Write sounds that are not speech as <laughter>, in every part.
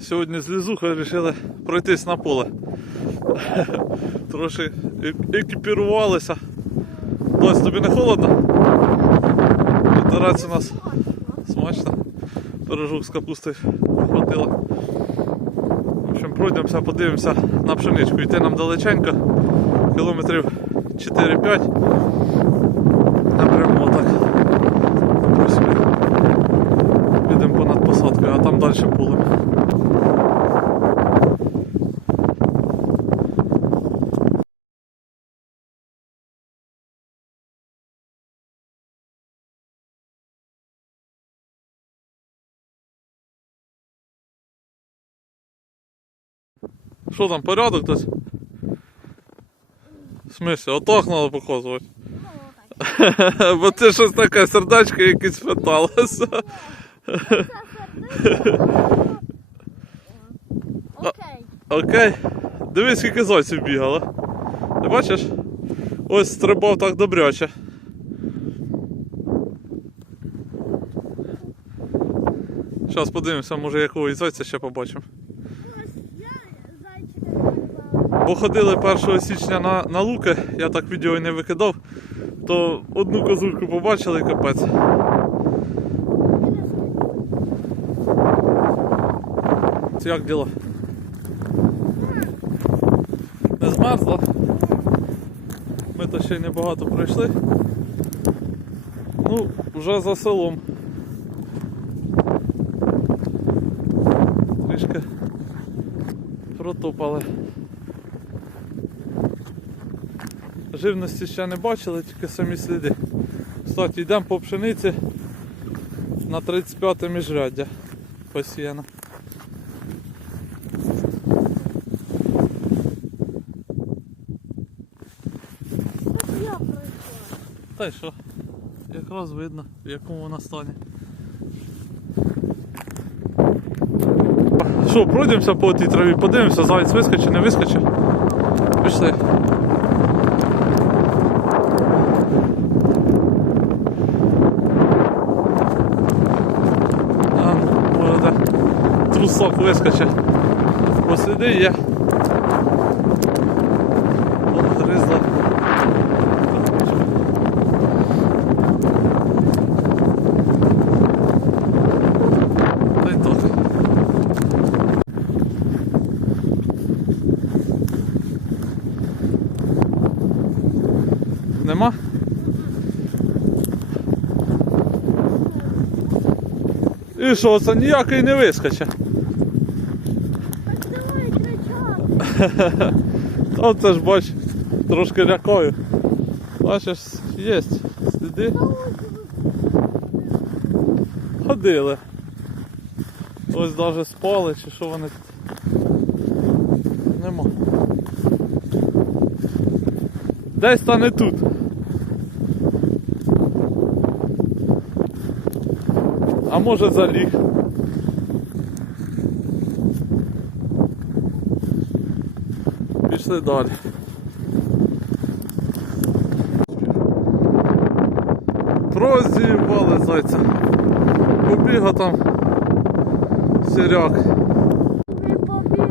Сьогодні з лізухою вирішили пройтись на поле. <laughs> Трошки е- екіпірувалися. Дось, тобі не холодно? Витирається у нас смачно. Пирожок з капустою хватило. В общем, пройдемося, подивимося на пшеничку. Йти нам далеченько, кілометрів 4-5. Напряму отак. Підемо понад посадкою, а там далі полем. Що там, порядок? В смысле, отак треба показувати. <laughs> Бо це щось таке сердечко якесь питалося. <laughs> Окей. Окей. Дивись, скільки зайців бігало. Ти бачиш? Ось стрибав так добряче. Зараз подивимося, може якого і зайця ще побачимо. Ось я зайчика малювала. Бо ходили 1 січня на, на луки, я так відео і не викидав, то одну козульку побачили капець. Це як діло? Не змерзло? Ми то ще й небагато пройшли. Ну, вже за селом. Трішки протопали. Живності ще не бачили, тільки самі сліди. Кстати, йдемо по пшениці на 35 міжряддя посіяно. Та й що? Якраз видно, в якому вона стані. Що, пройдемося по тій траві, подивимося, заяць вискочить, не вискочить. Пішли. А, ну, може де трусок вискочить. Посліди є. Нема? І що, це ніякий не вискоче. Так давай кричати. <laughs> Та це ж бач, трошки лякою. Бачиш, є сліди. Ходили. Ось навіть спали, чи що вони. Нема. Десь та не тут. А може заліг. Пішли далі. Прозівали зайця. Побіга там сіряк. не побіг.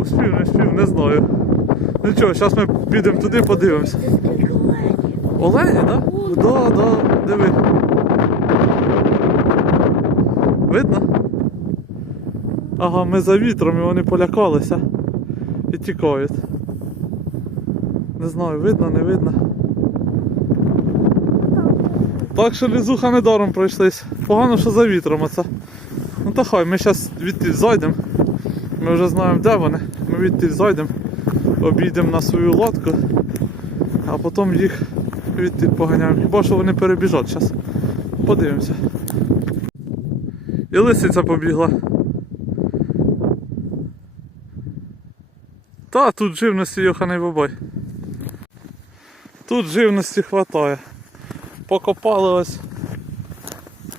Успів, не спів, не знаю. Нічого, зараз ми підемо туди, подивимося. Олені, так? Да? Да, да, диви. Видно? Ага, ми за вітром і вони полякалися і тікають. Не знаю, видно, не видно. Так що лізуха недаром пройшлись. Погано, що за вітром оце. Ну та хай, ми зараз відти зайдемо. Ми вже знаємо де вони. Ми відти зайдемо, обійдемо на свою лодку, а потім їх відти поганяємо. Хіба що вони перебіжать зараз. Подивимося. І лисиця побігла. Та тут живності йоханий бабай. Тут живності хватає. Покопали ось.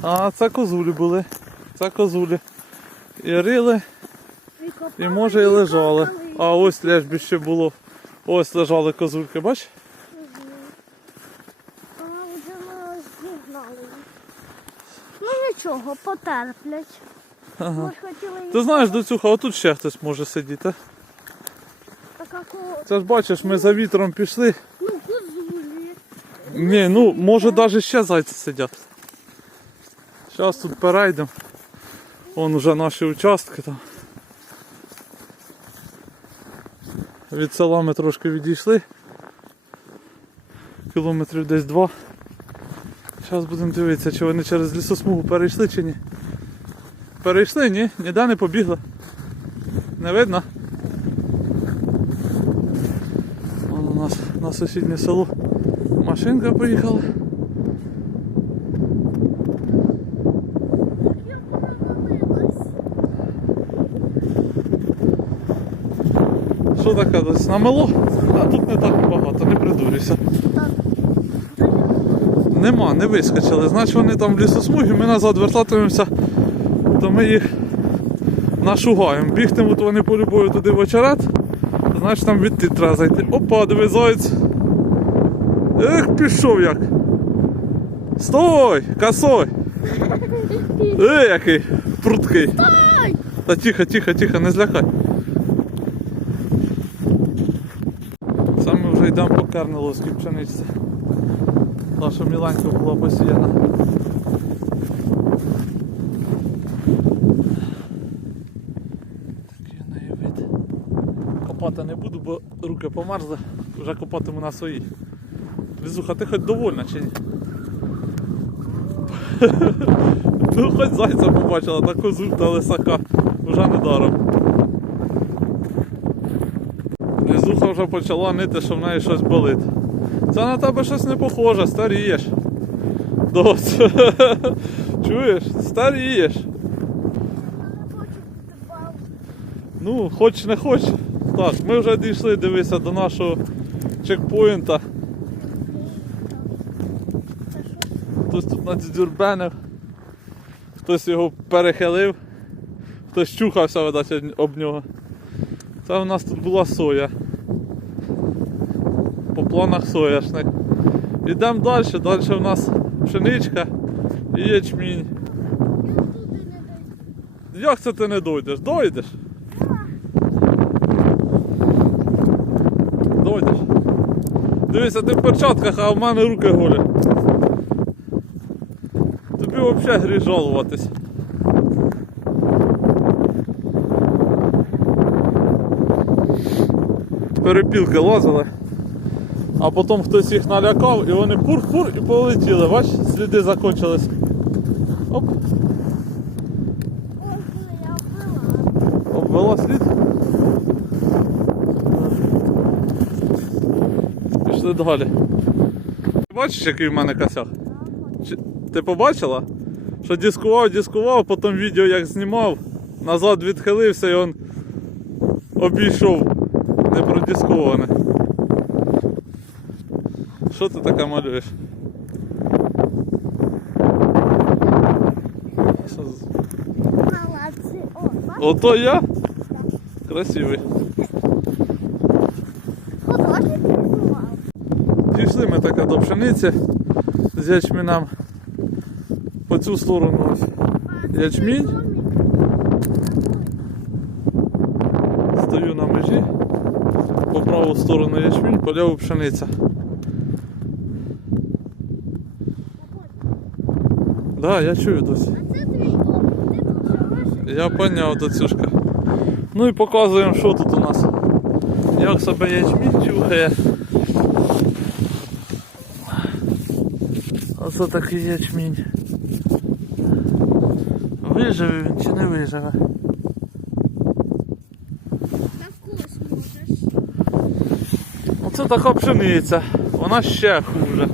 А це козулі були. Це козулі. І рили, і може і лежали. А ось лежбище було. Ось лежали козульки, бач? А вже ми зігнали. Ну нічого, потерплять. Ага. Ми ж хотіли її. Ти знаєш, Доцюха, отут ще хтось може сидіти. Це ж бачиш, ми за вітром пішли. Ну. Ні, ну може навіть ще зайці сидять. Зараз тут перейдемо. Вон уже наші участки там. Від села ми трошки відійшли. Кілометрів десь два. Зараз будемо дивитися, чи вони через лісосмугу перейшли чи ні. Перейшли, ні, ніде не побігли. Не видно. Вон у нас на сусіднє село машинка помилилась. Що таке десь намело? А тут не так багато, не придурюйся. Нема, не вискочили. Значить вони там в лісосмугі, ми назад вертатимемося, то ми їх нашугаємо. Бігтимуть вони по любою туди в очерет, значить там відти треба зайти. Опа, диви заяць. Ех, пішов як. Стой! Косой! Е, який пруткий. Ай! Та тихо, тихо, тихо, не злякай. Саме вже йдемо по Кернеловській пшениці. Наша Міланька була посіяна. Такий неї вид. Копати не буду, бо руки померзли, вже копатиму на своїй. Лізуха, ти хоч довольна чи ні? <laughs> Ну хоч зайця побачила, та козу та лисака. Вже не даром. Лізуха вже почала нити, що в неї щось болить. Це на тебе щось не похоже, старієш. Дос. <laughs> Чуєш? Старієш. Ну, хоч не хоч. Так, ми вже дійшли, дивися, до нашого чекпоінта. Це що? Хтось тут надздюрбенив, хтось його перехилив, хтось чухався, видать, об нього. Це у нас тут була соя. По планах сояшник. Йдемо далі, далі в нас пшеничка і ячмінь. Як це ти не дойдеш? Дойдеш? Дойдеш. Дивися, ти в перчатках, а в мене руки голі. Тобі взагалі гріх жалуватись. Перепілки лазили, а потім хтось їх налякав і вони пур-пур і полетіли. Бач, сліди закончились. Оп. Обвела слід. Пішли далі. Бачиш, який в мене косяк? Ти побачила? Що дискував, дискував, потім відео як знімав, назад відхилився і он обійшов не продисковане. Що ти таке малюєш? Ото я? Красивий. Дійшли ми таке до пшениці з ячмінем. Цю сторону ячмінь. Стою на межі. По праву сторону ячмінь, по ліву пшениця. Да, я чую досі. Я поняв, доцюшка. Ну і показуємо, що тут у нас. Як себе ячмінь чухає. Оце такий ячмінь. Виживе він чи не виживе? На вкус можеш. Оце така пшениця. Вона ще хуже.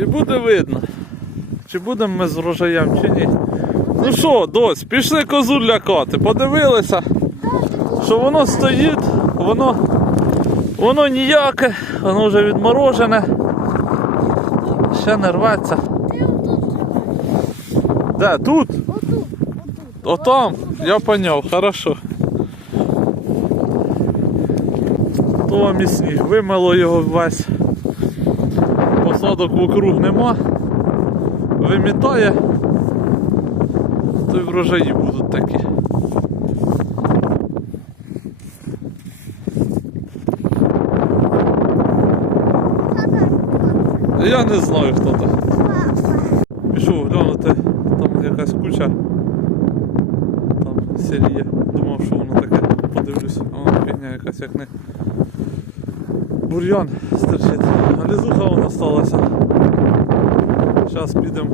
І буде видно, чи будемо ми з врожаєм, чи ні. Ну що, дось, пішли козу лякати, подивилися, що воно стоїть, воно, воно ніяке, воно вже відморожене. Ще не рветься. Де, тут? Отут. Отам, я поняв, хорошо. То вам і сніг, вимило його весь. посадок вокруг нема. Вимітає, то й врожаї будуть такі. Я не знаю хто то. Пішов глянути, там якась куча. Там сіріє. Думав, що воно таке. Подивлюсь, а воно фігня якась як не. Бур'ян стерчить. А лізуха вона сталася. Зараз підемо.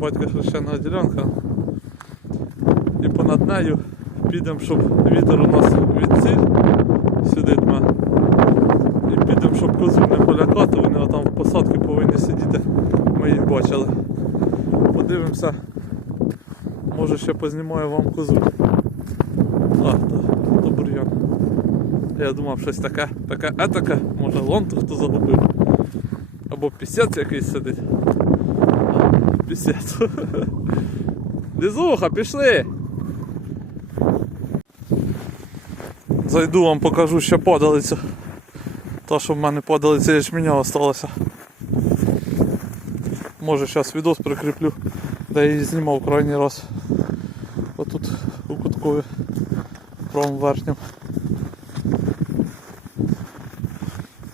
Батька хрещена ділянка. І понад нею підемо, щоб вітер у нас від ціль сюди Щоб козу не полякати, вони там в посадці повинні сидіти. Ми їх бачили. Подивимося. Може ще познімаю вам козу. А, то, то бур'ян. Я думав щось таке, таке етаке, може лонту хто загубив. Або пісець якийсь сидить. Пісець. <laughs> Лізуха, пішли! Зайду вам покажу ще падалицю. Та, що в мене падалиця ячменя осталося. Може зараз відос прикріплю, де я її знімав крайній раз. Отут у куткові правому верхньому.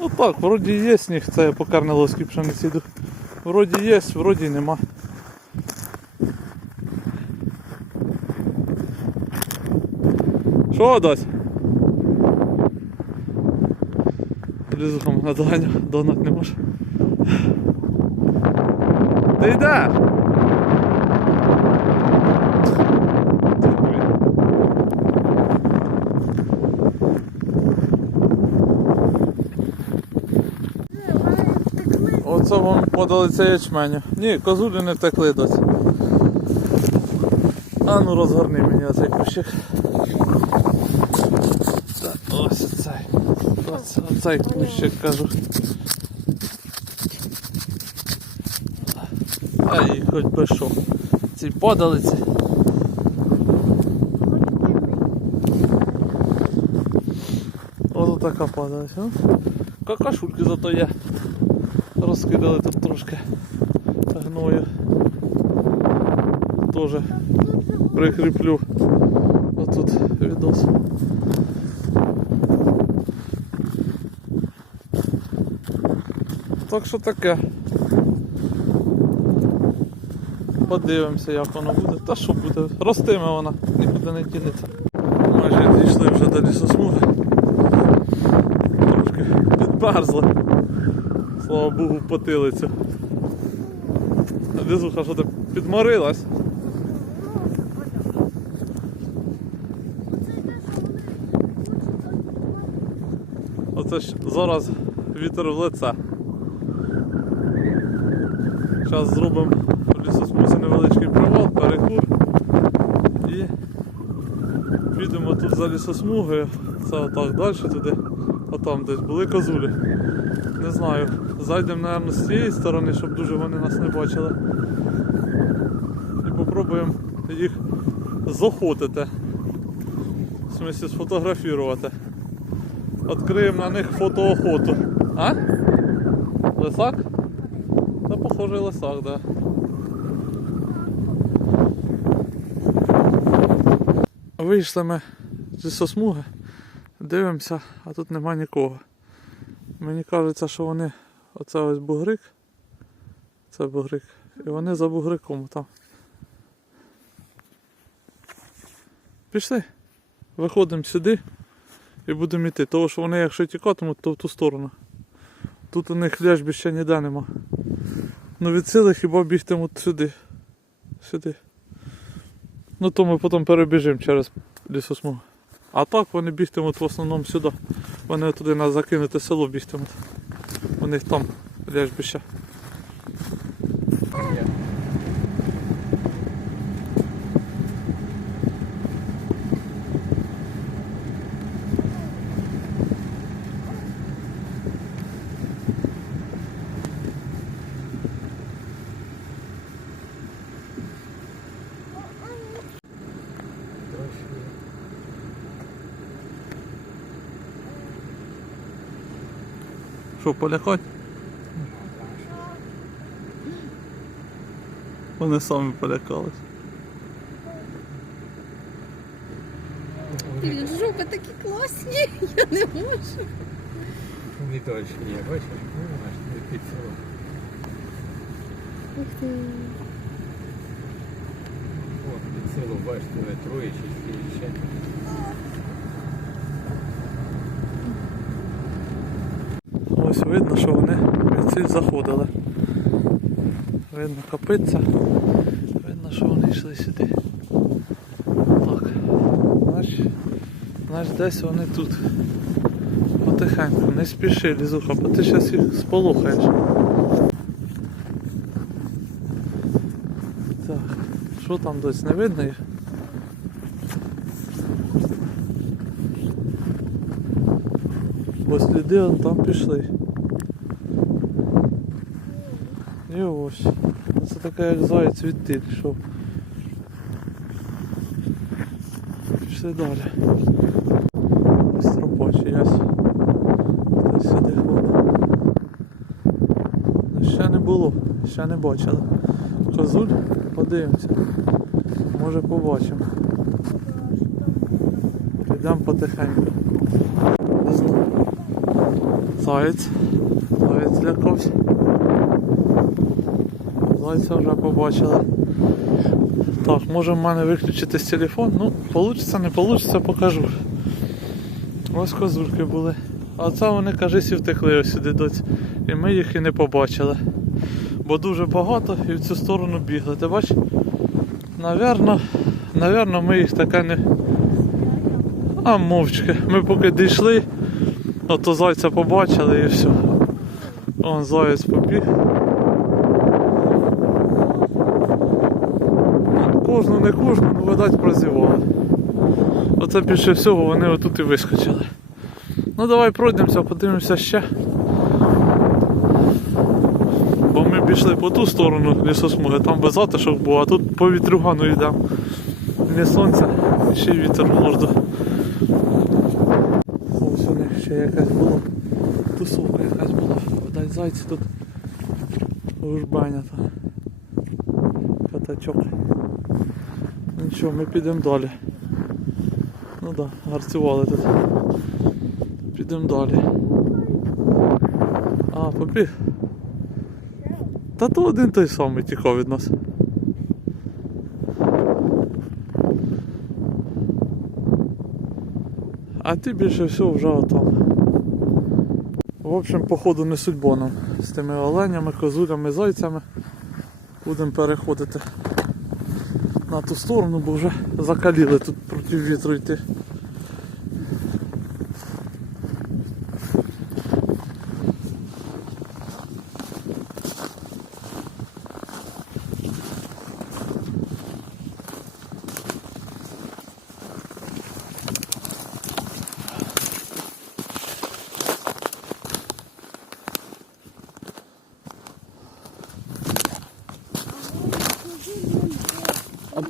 Ну так, вроді є сніг, це я по карнеловській пшениці йду. Вроді є, вроді нема. Що Лізухом на доганю, догнати не може. Ти йдеш? Оце вам подали це ячменю. Ні, козулі не втекли досі. А ну розгорни мені оцей кущик. Так, ось оцей. Ось, оцей кущик кажу. Ай, хоч би що. Ці подалиці. Ось така падалиця. ну. Какашульки зато є. Розкидали тут трошки гною. Тоже прикріплю отут відос. Так що таке. Подивимося, як воно буде. Та що буде? Ростиме вона, нікуди не дінеться. Майже дійшли вже до лісосмуги. Трошки підмерзли. Слава Богу, потилицю. А Лізуха, що ти підморилась? Оце ж зараз вітер в лице. Зараз зробимо в лісосмузі невеличкий привал, перекур і підемо тут за лісосмугою. Це отак далі туди, отам десь були козулі. Не знаю, зайдемо, мабуть, з цієї сторони, щоб дуже вони нас не бачили. І попробуємо їх заохотити. В смысле сфотографувати. Відкриємо на них фотоохоту. А? Лисак? Похожий лисак, да. Вийшли ми зі сосмуги, дивимося, а тут нема нікого. Мені кажеться, що вони оце ось бугрик. Це бугрик. І вони за бугриком там. Пішли. Виходимо сюди і будемо йти. Тому що вони якщо тікатимуть, то в ту сторону. Тут у них ляжбі ще ніде нема. Ну від сили хіба от сюди. Сюди. Ну то ми потім перебіжимо через лісосмугу. А так вони бігтимуть в основному сюди. Вони туди на закинуте село бігтимуть. У них там ляжбище. Що, полякать? Вони самі полякались. Ти жопи такі класні, <laughs> я не можу. Не дольше, ні, бачиш, не підсило. Ух ти. О, підсило, бачите, троє чи ще. Видно, що вони від цих заходили. Видно копиться. Видно, що вони йшли сюди. Так. Значить, значить десь вони тут. Потихеньку, не спіши, лізуха, бо ти зараз їх сполохаєш. Так, що там десь не видно їх? Бо сліди он там пішли. І ось. Це таке як заяць від тиль, що. Пішли далі. Ось тропа чиясь. Хтось сюди ходить. Ну ще не було, ще не бачили. Козуль, подивимося. Може побачимо. Підемо потихеньку. Не знаю. Заєць. Заєць лякався. Зайця вже побачили. Так, може в мене виключитись телефон. Ну, получиться, не получиться, покажу. Ось козульки були. А це вони, кажись, і втекли ось сюди доць. І ми їх і не побачили. Бо дуже багато і в цю сторону бігли. Ти бачиш? Навірно, навірно, ми їх таке не. А мовчки. Ми поки дійшли, ото зайця побачили і все. Он заяць побіг. Кожну, не кожну, ну видать прозівали. Оце більше всього вони отут і вискочили. Ну давай пройдемося, подивимося ще. Бо ми пішли по ту сторону лісосмуги, там без затишок був, а тут по вітрюгану йдемо. Не сонце, і ще й вітер морду. Ось у ще якась була. Тусовка якась була. Видать, зайці тут гужбаня та п'ятачок. Нічого, ми підемо далі. Ну так, да, гарцювали тут. Підемо далі. А, побіг. Та то один той самий тікав від нас. А ти більше всього вже отам. В общем, походу не судьба нам з тими оленями, козулями, зайцями. Будемо переходити на ту сторону, бо вже закаліли тут проти вітру йти.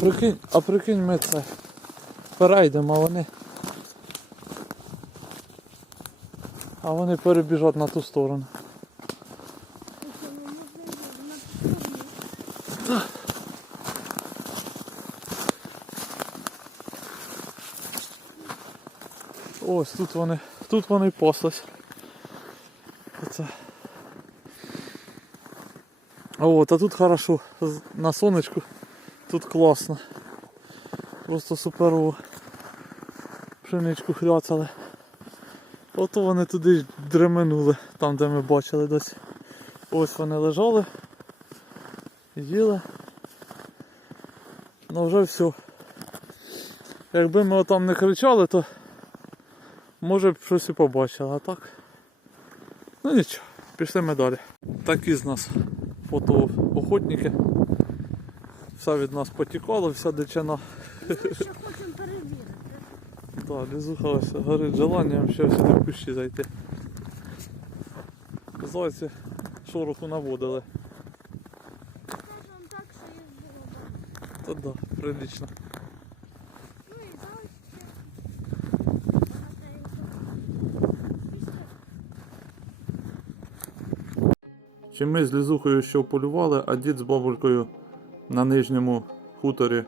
Прикинь, а прикинь ми це перейдемо, а вони. А вони перебіжать на ту сторону. Ось тут вони, тут вони й паслись. Оце. От, а тут хорошо, на сонечку. Тут класно. Просто суперово. Пшеничку хряцали. Ото вони туди дременули, там де ми бачили десь. Ось вони лежали, їли. Ну вже все. Якби ми отам не кричали, то може б щось і побачили, а так. Ну нічого, пішли ми далі. Такі з нас фотоохотники. Все від нас потікало, вся дичина. Ще хочемо перевірити. Так, лізуха ось горить желанням ще сюди в кущі зайти. Зайці шороху наводили. Що їх було. Та да, прилично. Ну і ще. Пішли. Чи ми з лізухою що полювали, а дід з бабулькою на нижньому хуторі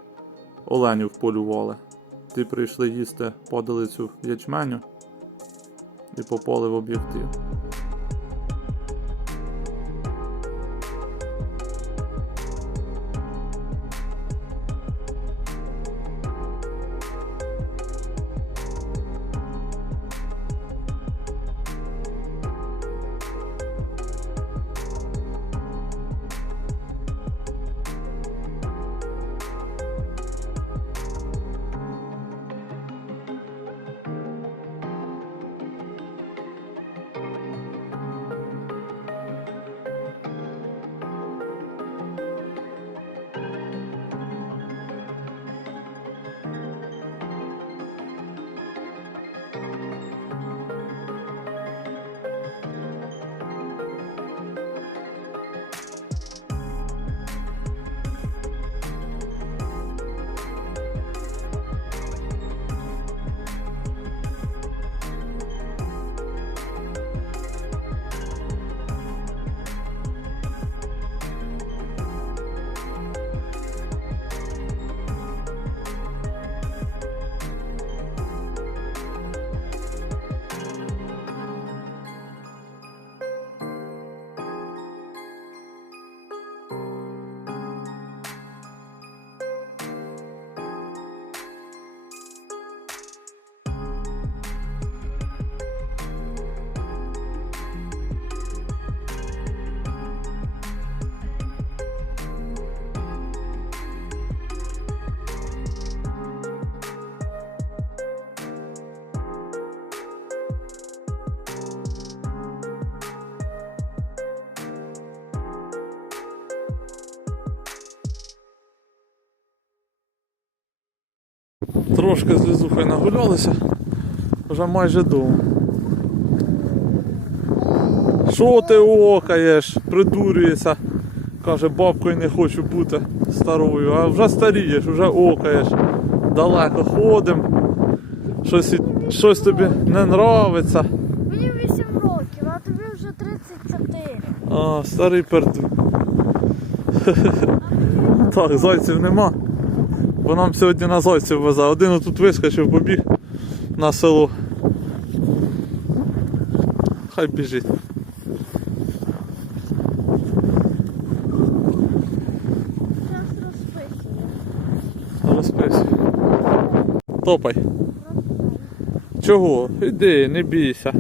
оленів полювали. Ті прийшли їсти подалицю ячменю і попали в об'єктив. Трошки з лізухою нагулялися, вже майже дома. Що ти окаєш? Придурюється. Каже, бабкою не хочу бути старою, а вже старієш, вже окаєш. Далеко ходимо. Щось, щось тобі не нравиться. Мені 8 років, а тобі вже 34. А, старий пердун. <laughs> Так, зайців нема. Бо нам сьогодні на зайців везе. Один тут вискочив, побіг на село. Хай біжить. Зараз Топай. Чого? Іди, не бійся.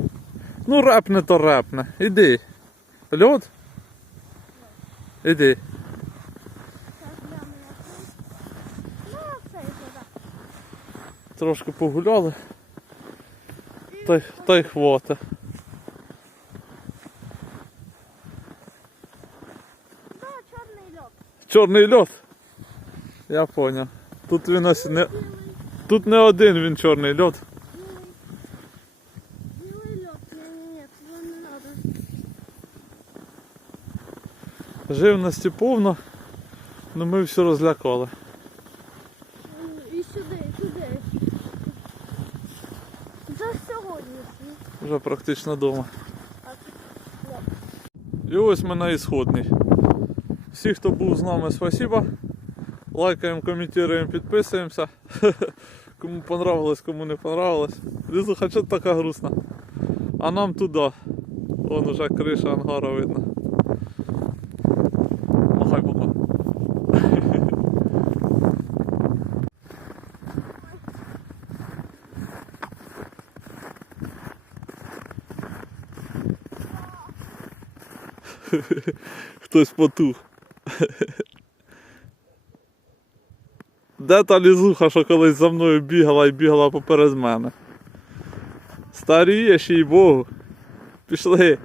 Ну репне то репне. Іди. Льот? Іди. Зараз гляну на цей. Ну, цей туди. Трошки погуляли. Та, й- та й хвата. Чорний льод. Чорний льот. Я поняв. Тут він ось не. Тут не один він чорний льот. Живності повно, але ми все розлякали. І сюди, і сюди. Це сьогоднішній. Вже практично вдома. І ось ми на ісходній. Всі, хто був з нами, спасибо. Лайкаємо, коментуємо, підписуємося. <laughs> Кому понравилось, кому не понравилось. Лізуха, що така грустна? А нам туди. Вон уже криша ангара видно. <laughs> Хтось потух. Де та лізуха, що колись за мною бігала і бігала поперед мене? Старієш, їй Богу. Пішли.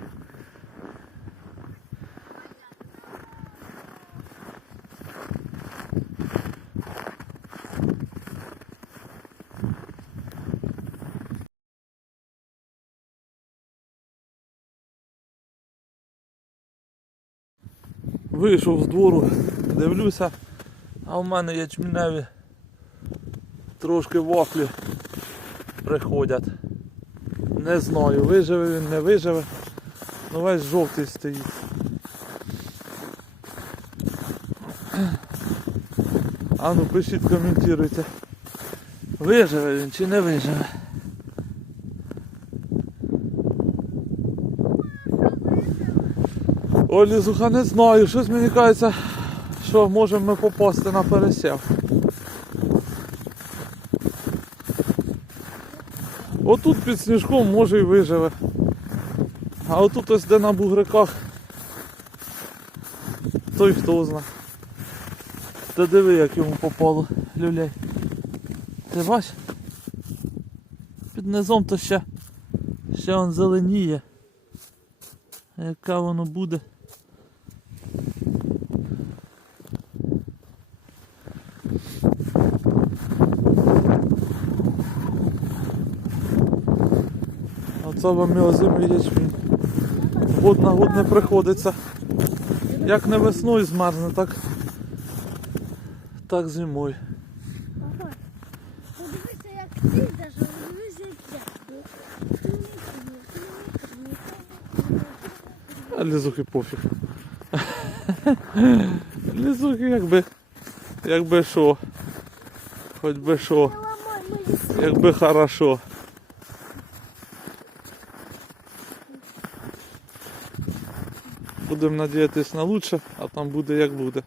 Вийшов з двору, дивлюся, а в мене ячменеві трошки вафлі приходять. Не знаю, виживе він, не виживе. Ну весь жовтий стоїть. А ну пишіть, коментуйте. Виживе він чи не виживе. Ой, Лізуха, не знаю, щось мені кажеться, що можемо ми попасти на пересів. Отут під сніжком може і виживе. А отут ось де на бугриках. Той хто зна. Та диви, як йому попало люлей. Ти бач? Під низом то ще, ще он зеленіє. А Яка воно буде? Оце вам і озимий ячмінь. Год на год не приходиться. Як не весною змерзне, так, так зимою. Ага. Подивися, як ти йдеш, а подивися, як я. А лізухи пофіг. Лізухи якби. Якби що. Хоч би що. Якби хорошо. Будемо надіятись на лучше, а там буде як буде.